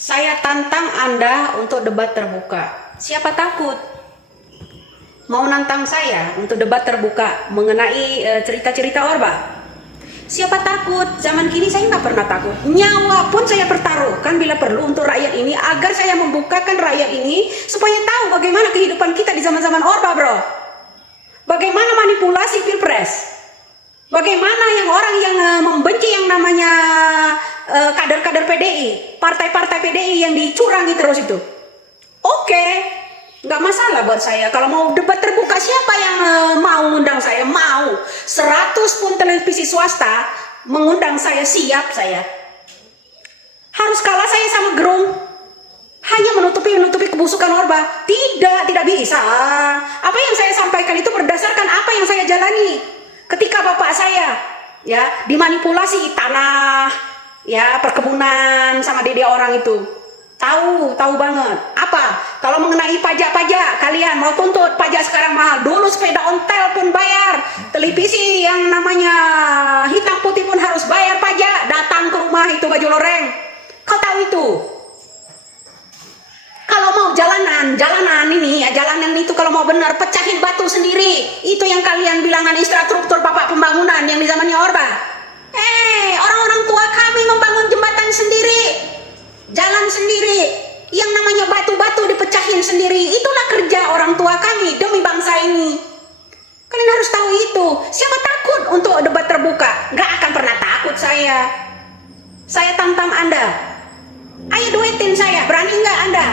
Saya tantang Anda untuk debat terbuka. Siapa takut? Mau nantang saya untuk debat terbuka mengenai cerita-cerita Orba? Siapa takut? Zaman kini saya nggak pernah takut. Nyawa pun saya pertaruhkan bila perlu untuk rakyat ini, agar saya membukakan rakyat ini supaya tahu bagaimana kehidupan kita di zaman-zaman Orba, bro. Bagaimana manipulasi pilpres. Bagaimana yang orang yang membenci yang namanya kader-kader PDI, partai-partai PDI yang dicurangi terus itu. Oke, nggak masalah buat saya. Kalau mau debat terbuka, siapa yang mau mengundang saya? Mau. 100 pun televisi swasta mengundang saya, siap saya. Harus kalah saya sama Gerung. Hanya menutupi kebusukan Orba. Tidak bisa. Apa yang saya sampaikan itu berdasarkan apa yang saya jalani. Ketika bapak saya ya dimanipulasi tanah, ya perkebunan sama dede orang itu. Tahu banget. Apa? Kalau mengenai pajak-pajak, kalian mau tuntut pajak sekarang mahal. Dulu sepeda ontel pun bayar. Televisi yang namanya hitam putih pun harus bayar pajak. Datang ke rumah itu baju loreng. Kau tahu itu? Kalau mau jalanan ini ya, jalanan itu kalau mau benar pecahin batu sendiri. Itu yang kalian bilangan infrastruktur bapak pembangunan yang di zamannya Orba. Orang-orang tua kami membangun jembatan sendiri, jalan sendiri, yang namanya batu-batu dipecahin sendiri. Itulah kerja orang tua kami demi bangsa ini. Kalian harus tahu itu. Siapa takut untuk debat terbuka? Gak akan pernah takut saya. Saya tantang Anda. Ayo duetin saya, berani nggak Anda?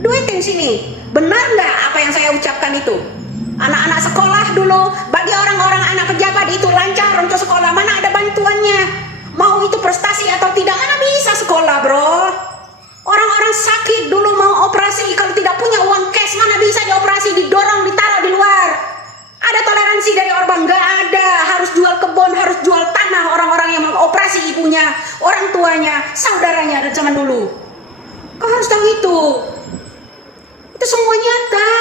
Duetin sini. Benar nggak apa yang saya ucapkan itu? Anak-anak sekolah dulu, bagi orang-orang anak pejabat itu lancar untuk sekolah. Mana ada bantuannya? Mau itu prestasi atau tidak, mana bisa sekolah, bro? Orang-orang sakit dulu mau operasi, kalau tidak punya uang cash, mana bisa dioperasi, didorong, ditaruh di luar. Ada toleransi dari Orban? Nggak ada. Harus jual kebun, harus jual tanah orang-orang yang mau operasi ibunya, orang tuanya, saudaranya dari zaman dulu. Kau harus tahu itu. Itu semua nyata.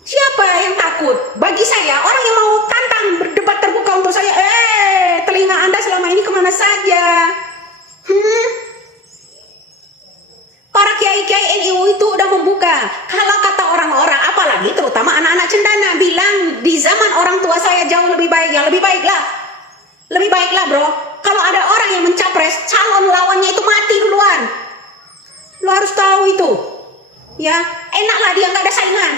Siapa yang takut? Bagi saya, orang yang mau tantang berdebat terbuka untuk saya, telinga Anda selama ini kemana saja? Para kiai-kiai NU itu udah membuka. Kalau kata orang-orang, apalagi terutama anak-anak cendana, bilang di zaman orang tua saya jauh lebih baik. Ya lebih baiklah. Lebih baiklah, bro. Kalau ada orang yang mencapres, calon lawannya itu mati duluan. Lo harus tahu itu. Ya, enaklah dia nggak ada saingan.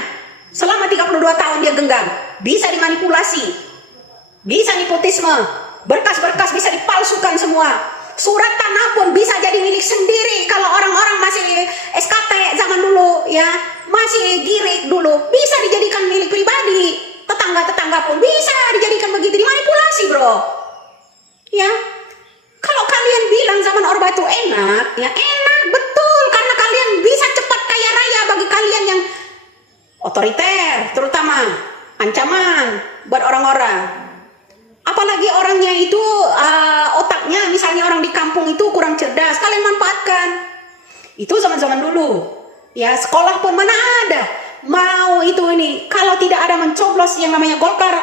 Selama 32 tahun dia genggam. Bisa dimanipulasi. Bisa nepotisme. Berkas-berkas bisa dipalsukan semua. Surat tanah pun bisa jadi milik sendiri. Kalau orang-orang masih SKT zaman dulu, ya masih girik dulu, bisa dijadikan milik pribadi. Tetangga-tetangga pun bisa dijadikan begitu, dimanipulasi, bro. Ya, kalau kalian bilang zaman Orba itu enak, ya enak betul, karena kalian bisa cepat kaya raya. Bagi kalian yang otoriter, terutama ancaman buat orang-orang. Apalagi orangnya itu otaknya, misalnya orang di kampung itu kurang cerdas, kalian manfaatkan. Itu zaman-zaman dulu. Ya, sekolah pun mana ada. Mau itu ini, kalau tidak ada mencoblos yang namanya Golkar,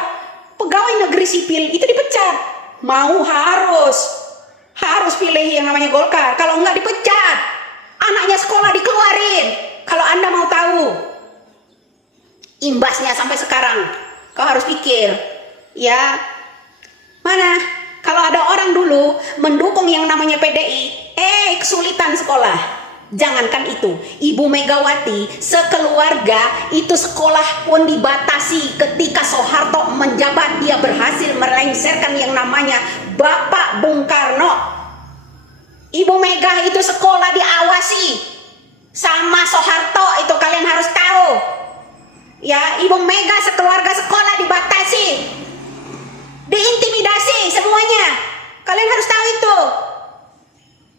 pegawai negeri sipil itu dipecat. Mau harus pilih yang namanya Golkar. Kalau enggak dipecat. Anaknya sekolah dikeluarin. Kalau Anda mau tahu imbasnya sampai sekarang, kau harus pikir. Ya, mana kalau ada orang dulu mendukung yang namanya PDI, kesulitan sekolah. Jangankan itu, Ibu Megawati sekeluarga itu sekolah pun dibatasi. Ketika Soeharto menjabat, dia berhasil melengsarkan yang namanya Bapak Bung Karno. Ibu Mega itu sekolah diawasi sama Soeharto, itu kalian harus tahu. Ya, Ibu Mega sekeluarga sekolah dibatasi, diintimidasi semuanya. Kalian harus tahu itu.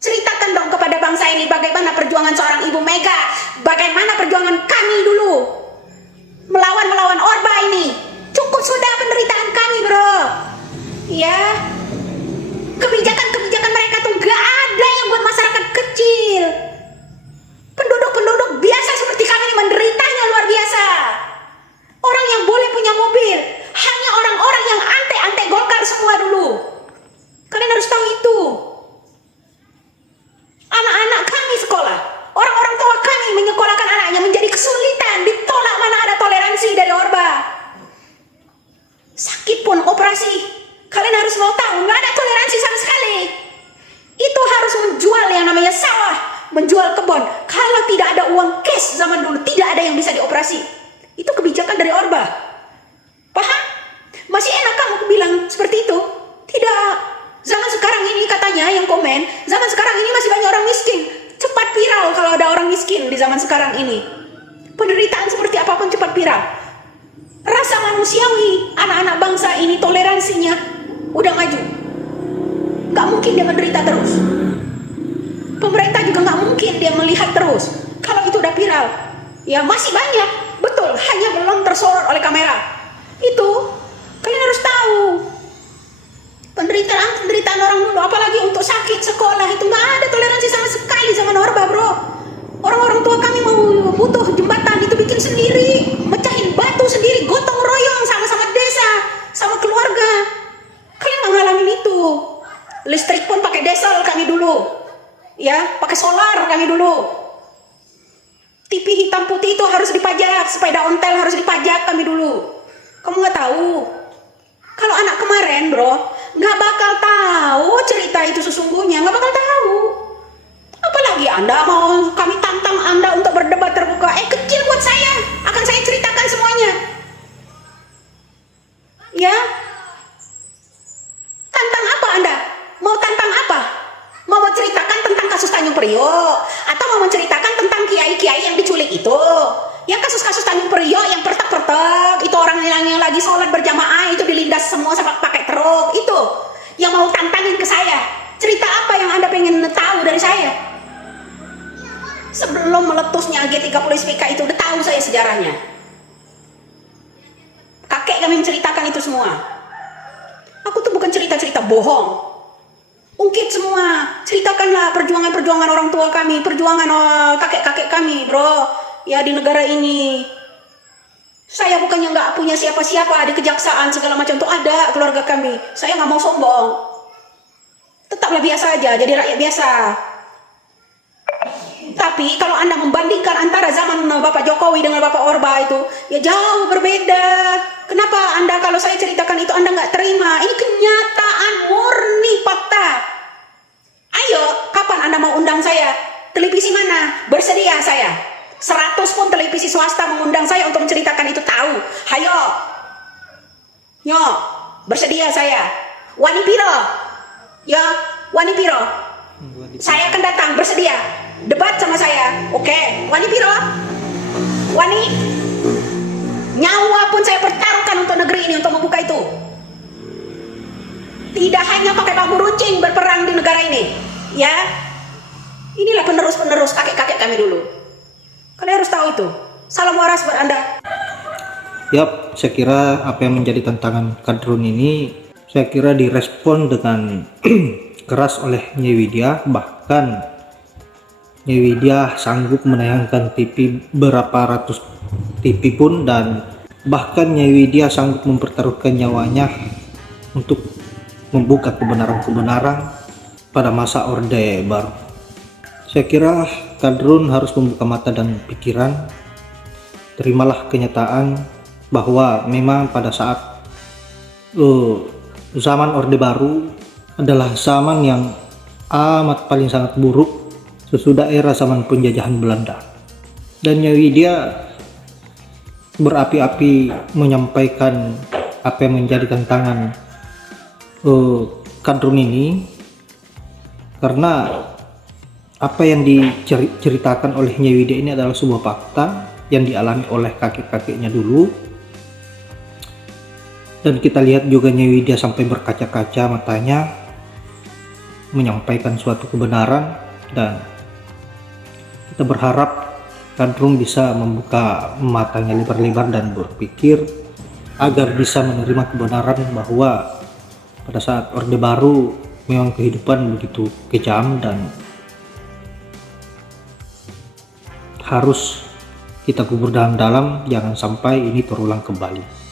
Ceritakan dong kepada bangsa ini bagaimana perjuangan seorang Ibu Mega, bagaimana perjuangan kami dulu melawan Orba ini. Cukup sudah penderitaan kami, bro. Ya, kebijakan mereka tuh gak ada yang buat masyarakat kecil. Penduduk biasa seperti kami ini menderitanya luar biasa. Orang yang boleh punya mobil hanya orang-orang yang antek Golkar semua dulu. Kalian harus tahu itu. Anak-anak kami sekolah tidak ada uang cash zaman dulu, tidak ada yang bisa dioperasi. Itu kebijakan dari Orba. Paham? Masih enak kamu bilang seperti itu? Tidak. Zaman sekarang ini katanya yang komen, zaman sekarang ini masih banyak orang miskin. Cepat viral kalau ada orang miskin di zaman sekarang ini. Penderitaan seperti apapun cepat viral. Rasa manusiawi anak-anak bangsa ini toleransinya udah maju. Gak mungkin dia menderita terus. Pemerintah juga gak mungkin dia melihat terus. Kalau itu udah viral, ya masih banyak, betul, hanya belum tersorot oleh kamera. Itu kalian harus tahu. Penderitaan orang dulu, apalagi untuk sakit, sekolah, itu gak ada toleransi sama sekali zaman Orba, bro. Orang-orang tua kami mau butuh jembatan, itu bikin sendiri, mecahin batu sendiri, gotong royong sama-sama desa, sama keluarga. Kalian gak ngalamin itu. Listrik pun pakai diesel kami dulu, ya, pakai solar kami dulu. TV hitam putih itu harus dipajak, sepeda ontel harus dipajak kami dulu. Kamu nggak tahu? Kalau anak kemarin, bro, nggak bakal tahu cerita itu sesungguhnya, nggak bakal tahu. Apalagi Anda mau kami tantang Anda untuk berdebat terbuka. Kecil buat saya, akan saya ceritakan semuanya. Ya, tantang apa Anda? Mau tantang apa? Mau menceritakan tentang kasus Tanjung Priok, atau mau menceritakan tentang kiai-kiai yang diculik itu? Yang kasus-kasus Tanjung Priok yang pertek-pertek, itu orang yang lagi sholat berjamaah itu dilindas semua sama pakai truk, itu yang mau tantangin ke saya. Cerita apa yang Anda pengen tahu dari saya? Sebelum meletusnya G30 SPK itu udah tahu saya sejarahnya. Kakek kami menceritakan itu semua. Aku tuh bukan cerita-cerita bohong. Ungkit semua, ceritakanlah perjuangan-perjuangan orang tua kami, perjuangan kakek-kakek kami, bro. Ya, di negara ini. Saya bukannya nggak punya siapa-siapa di kejaksaan segala macam, tuh ada keluarga kami. Saya nggak mau sombong. Tetaplah biasa aja, jadi rakyat biasa. Tapi kalau Anda membandingkan antara zaman Bapak Jokowi dengan Bapak Orba itu, ya jauh berbeda. Kenapa Anda kalau saya ceritakan itu Anda nggak terima? Ini kenyataan murni fakta. Ayo, kapan Anda mau undang saya? Televisi mana? Bersedia saya. 100 pun televisi swasta mengundang saya untuk menceritakan itu, tahu. Hayo. Yo, bersedia saya. Wani piro? Ya, wani piro? Saya akan datang, bersedia. Debat sama saya. Oke, wani piro? Wani? Nyawa pun saya pertaruhkan untuk negeri ini, untuk membuka itu. Tidak hanya pakai bambu runcing berperang di negara ini, ya. Inilah penerus-penerus kakek-kakek kami dulu. Kalian harus tahu itu. Salam waras buat Anda. Yap, saya kira apa yang menjadi tantangan Kadrun ini, saya kira direspon dengan keras oleh Nyai Widya. Bahkan Nyai Widya sanggup menayangkan TV berapa ratus TV pun, dan bahkan Nyai Widya sanggup mempertaruhkan nyawanya untuk membuka kebenaran-kebenaran pada masa Orde Baru. Saya kira Kadrun harus membuka mata dan pikiran. Terimalah kenyataan bahwa memang pada saat zaman Orde Baru adalah zaman yang amat paling sangat buruk sesudah era zaman penjajahan Belanda. Dan Nyai Widya berapi-api menyampaikan apa yang menjadi tantangan Kadrun ini, karena apa yang diceritakan oleh Nyai Widya ini adalah sebuah fakta yang dialami oleh kakek-kakeknya dulu. Dan kita lihat juga Nyai Widya sampai berkaca-kaca matanya menyampaikan suatu kebenaran, dan kita berharap Kadrun bisa membuka matanya lebar-lebar dan berpikir agar bisa menerima kebenaran bahwa pada saat Orde Baru memang kehidupan begitu kejam dan harus kita kubur dalam-dalam, jangan sampai ini terulang kembali.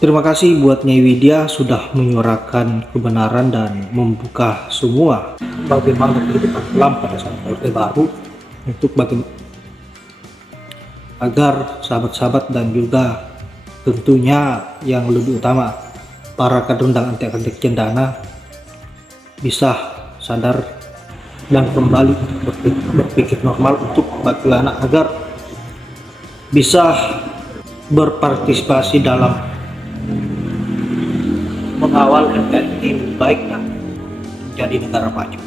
Terima kasih buat Nyai Widya sudah menyuarakan kebenaran dan membuka semua bagaimana kehidupan kelam pada saat Orde Baru, untuk agar sahabat-sahabat dan juga tentunya yang lebih utama para kadrun dan antek-antek cendana bisa sadar dan kembali berpikir normal untuk anak agar bisa berpartisipasi dalam mengawal NKRI baik dan menjadi negara maju.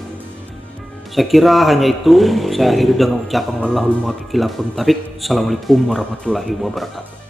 Saya kira hanya itu. Saya akhiri dengan ucapan wallahul muwaffiq ila aqwamit thoriq. Assalamualaikum warahmatullahi wabarakatuh.